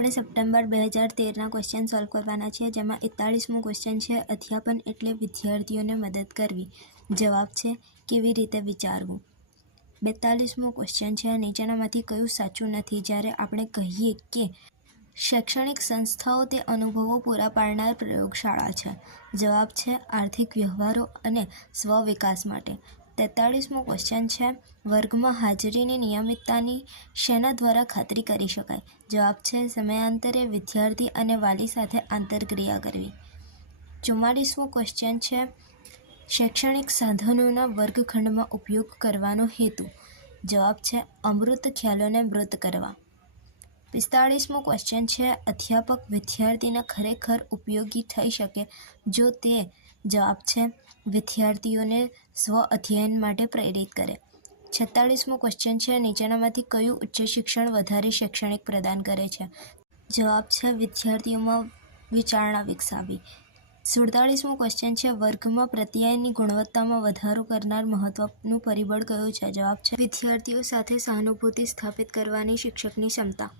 આપણે September 2013ના question solve કરવાના છે, જેમાં 41મો ક્વેશ્ચન છે અધ્યાપન એટલે વિદ્યાર્થીઓને મદદ કરવી. જવાબ છે કેવી રીતે વિચારવું. 42મો ક્વેશ્ચન છે નીચેનામાંથી કયું સાચું નથી જ્યારે આપણે કહીએ કે શૈક્ષણિક સંસ્થાઓ તે અનુભવો પૂરા પાડનાર પ્રયોગશાળા છે. જવાબ છે આર્થિક વ્યવહારો અને સ્વ-વિકાસ માટે. 43મો ક્વેશ્ચન છે વર્ગમાં હાજરીની નિયમિતતાની શેના દ્વારા ખાતરી કરી શકાય. જવાબ છે સમયાંતરે વિદ્યાર્થી અને વાલી સાથે આંતરક્રિયા કરવી. 44મો ક્વેશ્ચન છે શૈક્ષણિક સાધનોના વર્ગખંડમાં ઉપયોગ કરવાનો હેતુ. જવાબ છે અમૂર્ત ખ્યાલોને મૂર્ત કરવા. 45મો ક્વેશ્ચન છે અધ્યાપક વિદ્યાર્થીને ખરેખર ઉપયોગી થઈ શકે જો તે. જવાબ છે વિદ્યાર્થીઓને સ્વ-અધ્યયન માટે પ્રેરિત કરે. 46મો ક્વેશ્ચન છે નીચેનામાંથી કયું ઉચ્ચ શિક્ષણ વધારે શૈક્ષણિક પ્રદાન કરે છે. જવાબ છે વિદ્યાર્થીઓમાં વિચારણા વિકસાવવી. 47મો ક્વેશ્ચન છે વર્ગમાં પ્રત્યાયનની ગુણવત્તામાં વધારો કરનાર મહત્વનું પરિબળ કયું છે. જવાબ છે વિદ્યાર્થીઓ સાથે સહાનુભૂતિ સ્થાપિત કરવાની શિક્ષકની ક્ષમતા.